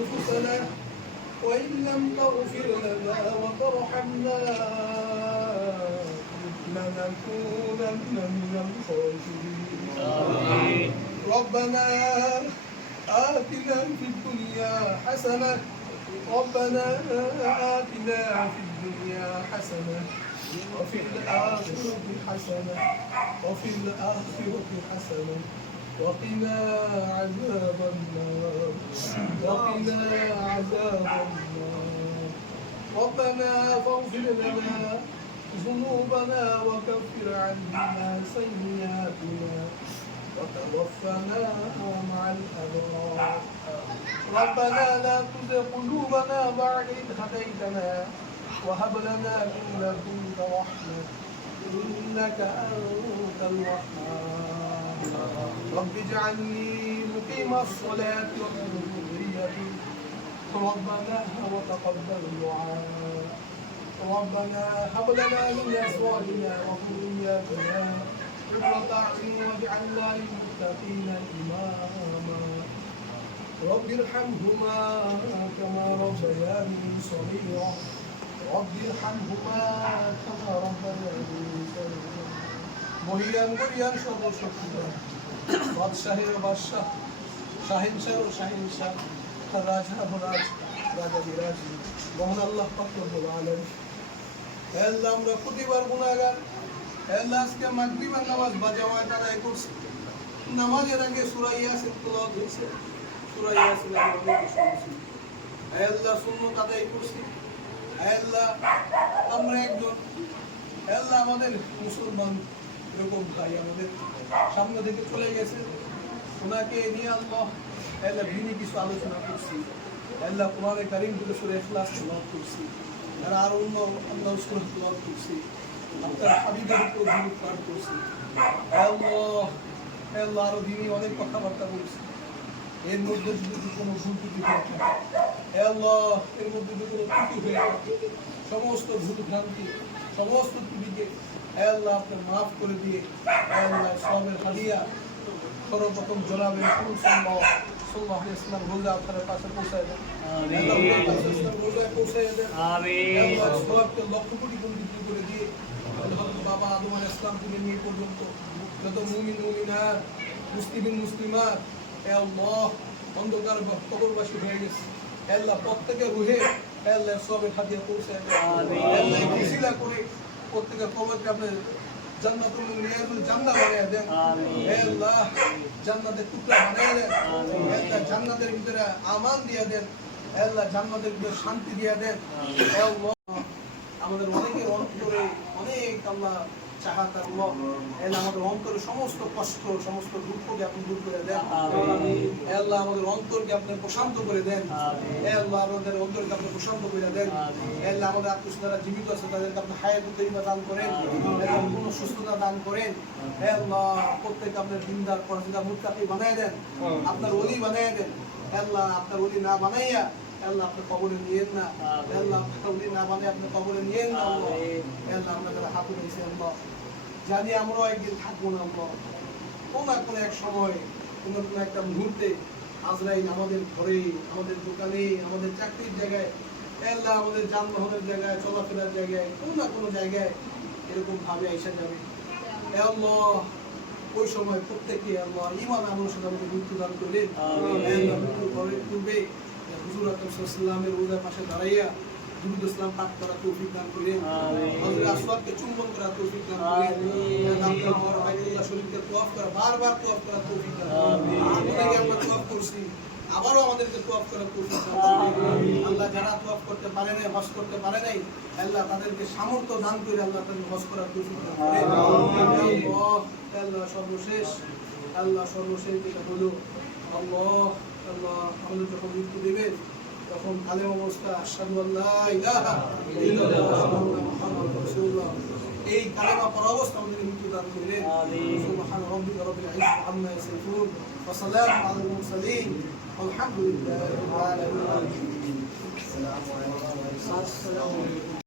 أنفسنا وإن لم تغفر لنا وترحمنا لنكونن من الخاسرين. ربنا آتنا في الدنيا حسنة ربنا آتنا في الدنيا حسنة وفي الآخرة حسنة وقنا عذاب النار ربنا فاغفر لنا ذنوبنا وكفر عنا سيئاتنا وتوفنا مع الأبرار. ربنا لا تزغ قلوبنا بعد إذ هديتنا وهب لنا من لدنك رحمة إنك أنت الوهاب. رب اجعلني مقيم الصلاة ومن ذريتي ربنا وتقبل دعاء. ربنا هب لنا من أزواجنا وذرياتنا قرة أعين واجعلنا للمتقين إماما. رب ارحمهما كما ربياني صغيرا মহিয়ান গরিয়ান সর্বশক্তিমান বাদশাহের বাদশাহ শাহিনশাহ ও শাহিনশাহ রাজা ও রাজা বিরাজ মহান আল্লাহ পাক রব্বুল আলামিন। হে আল্লাহ, আমরা প্রতিবার গুনাহগার। হে আল্লাহ, আজকে মাগরিবের নামাজ বা জামায়াত আদায় করছি, নামাজের আগে সূরা ইয়াসিন তেলাওয়াত হয়েছে, সূরা ইয়াসিন আমরা শুনছি। হে আল্লাহ, সুন্নাত আদায় করছি। হে আল্লাহ, আমরা একজন হে আল্লাহ আমাদের মুসলমান এরকম ভাই আমাদের সামনে থেকে চলে গেছে, ওনাকে নিয়ে আল্লাহ হে আল্লাহ ভিন্ন কিছু আলোচনা করছি। হে আল্লাহ, কোরআনে কারীম থেকে সূরা ইখলাস তেলাওয়াত করছি, আর আরো অন্য আমরা সূরা তেলাওয়াত করছি, আপনার হাবিবের উপর দরুদ পাঠ করছি। হে আল্লাহ, আরো দিনই অনেক কথাবার্তা বলছি। এর মধ্যে যদি কোনো ভুল ত্রুটি থাকে, হে আল্লাহ, এর মধ্যে যদি কোনো ত্রুটি হয়ে থাকে, সমস্ত ভুল ভ্রান্তি সমস্ত ত্রুটিকে হে আল্লাহ আপনি মাফ করে দিয়ে হে আল্লাহ সবের হাদিয়া সর্বপ্রথম জনাবের সাল্লাল্লাহু আলাইহি ওয়াসাল্লাম রোজা আপনার পাশে পৌঁছায় দেন। রোজায় পৌঁছায় দেন। আমিন। সবকে লক্ষ কোটি গুণ বৃদ্ধি করে দিয়ে বাবা আদম আলাইহিস সালাম থেকে নিয়ে পর্যন্ত যত মুমিন মুমিনাত মুসলিমিন মুসলিমাত হে আল্লাহ অন্ধকার কবরবাসী হয়ে গেছে, হে আল্লাহ প্রত্যেকের রুহে হে আল্লাহ সবের হাদিয়া পৌঁছায় দেন। হে আল্লাহ কিসিলা করে প্রত্যেকের কবরকে আপনি জান্নাতুল নিয়াতুল জান্নাত বানিয়ে দেন। হে আল্লাহ, জান্নাতের টুকরা বানিয়ে দেন। হে আল্লাহ, জান্নাতের ভিতরে আমান দিয়ে দেন। হে আল্লাহ, জান্নাতের ভিতরে শান্তি দিয়ে দেন। হে আল্লাহ, আমাদের অনেকের অন্তরে অনেক আল্লাহ চাহাত আল্লাহ, হে আল্লাহ আমাদের অন্তরে সমস্ত কষ্ট সমস্ত দুঃখকে আপনি দূর করে দেন। হে আল্লাহ, আমাদের অন্তরকে আপনি প্রশান্ত করে দেন। হে আল্লাহ, আমাদের অন্তরকে আপনি প্রশান্ত করে দেন। হে আল্লাহ, আমাদের আত্মীয়রা জীবিত আছে তাদেরকে আপনি হায়াতুত তাইয়্যিবা দান করেন, পূর্ণ সুস্থতা দান করেন। হে আল্লাহ, প্রত্যেক আপনার দিনদার পরহেজগার মুত্তাকি বানায় দেন, আপনার ওলি বানায় দেন। হে আল্লাহ, আপনার ওলি না বানাইয়া আল্লাহ আপনি কবরে নিয়েন না। হে আল্লাহ, আপনার ওলি না বানাই আপনি কবরে নিয়েন না। হে আল্লাহ, আমরা যারা হাত উঠাইছি আল্লাহ, জানি আমরাও একদিন থাকবো না আল্লাহ, কোন না কোনো এক সময় কোন একটা মুহূর্তে আজরাইল আমাদের ঘরে আমাদের দোকানে আমাদের চাকরির জায়গায় হে আল্লাহ আমাদের যানবাহনের জায়গায় চলাফেরার জায়গায় কোন না কোনো জায়গায় এরকম ভাবে এসে যাবে। হে আল্লাহ, ওই সময় প্রত্যেকে আল্লাহ ঈমান আমলের সাথে আমাদের মৃত্যু দান করলেন। হে আল্লাহ, মৃত্যুর পূর্বে হুজুর আকরাম সাল্লাল্লাহু আলাইহি ওয়াসাল্লামের রোজার পাশে দাঁড়াইয়া দুরূদ ইসলাম পাঠ করা তৌফিক দান করেন। হযরত আসওয়াদকে চুম্বন করা তৌফিক দান করেন। আপনার ঘর বাইতুল্লাহ শরীফকে তওয়াফ করা বারবার তওয়াফ করা তৌফিক দান করেন। আগে আমরা তওয়াফ করছি, আবারও আমাদেরকে তওয়াফ করা তৌফিক দান করেন। আল্লাহ, যারা তওয়াফ করতে পারে নাই হজ করতে পারে নাই আল্লাহ তাদেরকে সামর্থ্য দান করে আল্লাহ তাদের হজ করার তৌফিক দান করেন। আল্লাহ সর্বশেষ যেটা হলো আল্লাহ আমাদের যখন মৃত্যু দেবেন তখন কালেমা অবস্থা আশহাদু আল্লা ইলাহা ইল্লাল্লাহ মুহাম্মাদুর রাসূলুল্লাহ এই কালেমা পড়া অবস্থা আমাদের মৃত্যু দান করলেন। সুবহান রাব্বিকা রাব্বিল ইজ্জাতি আম্মা ইয়াসিফুন ওয়া সালামুন আলাল মুরসালিন ওয়ালহামদুলিল্লাহি রাব্বিল আলামিন। আসসালামু আলাইকুম।